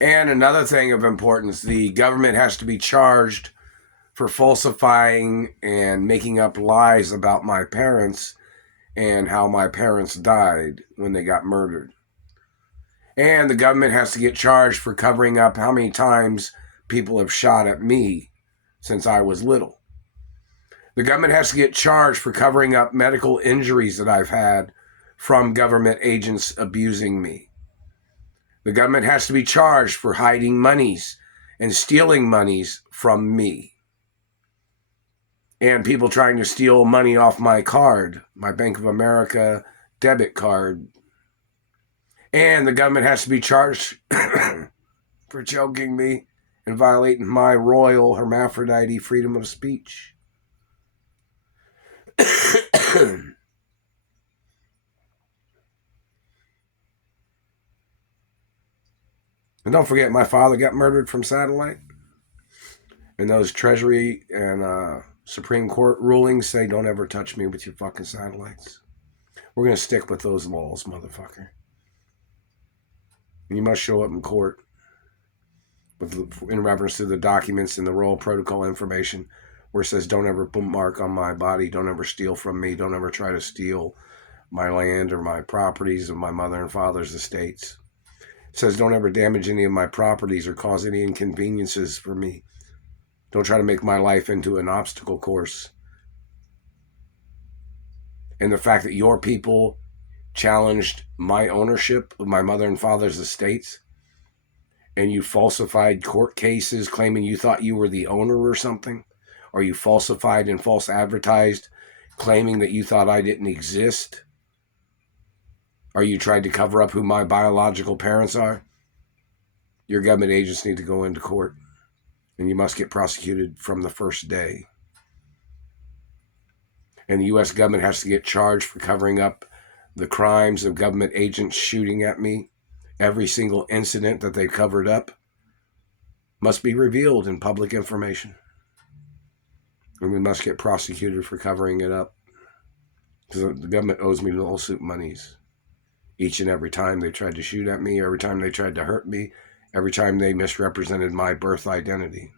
And another thing of importance, the government has to be charged for falsifying and making up lies about my parents and how my parents died when they got murdered. And the government has to get charged for covering up how many times people have shot at me since I was little. The government has to get charged for covering up medical injuries that I've had from government agents abusing me. The government has to be charged for hiding monies and stealing monies from me. And people trying to steal money off my card, my Bank of America debit card. And the government has to be charged for choking me and violating my royal hermaphrodite freedom of speech. And don't forget, my father got murdered from satellite. And those Treasury and Supreme Court rulings say don't ever touch me with your fucking satellites. We're going to stick with those laws, motherfucker. And you must show up in court in reference to the documents and the royal protocol information where it says don't ever put mark on my body, don't ever steal from me, don't ever try to steal my land or my properties of my mother and father's estates. It says don't ever damage any of my properties or cause any inconveniences for me. Don't try to make my life into an obstacle course. And the fact that your people challenged my ownership of my mother and father's estates, and you falsified court cases claiming you thought you were the owner or something, or you falsified and false advertised claiming that you thought I didn't exist, or you tried to cover up who my biological parents are, your government agents need to go into court. And you must get prosecuted from the first day. And the U.S. government has to get charged for covering up the crimes of government agents shooting at me. Every single incident that they covered up must be revealed in public information. And we must get prosecuted for covering it up. Because the government owes me lawsuit monies. Each and every time they tried to shoot at me, every time they tried to hurt me, every time they misrepresented my birth identity.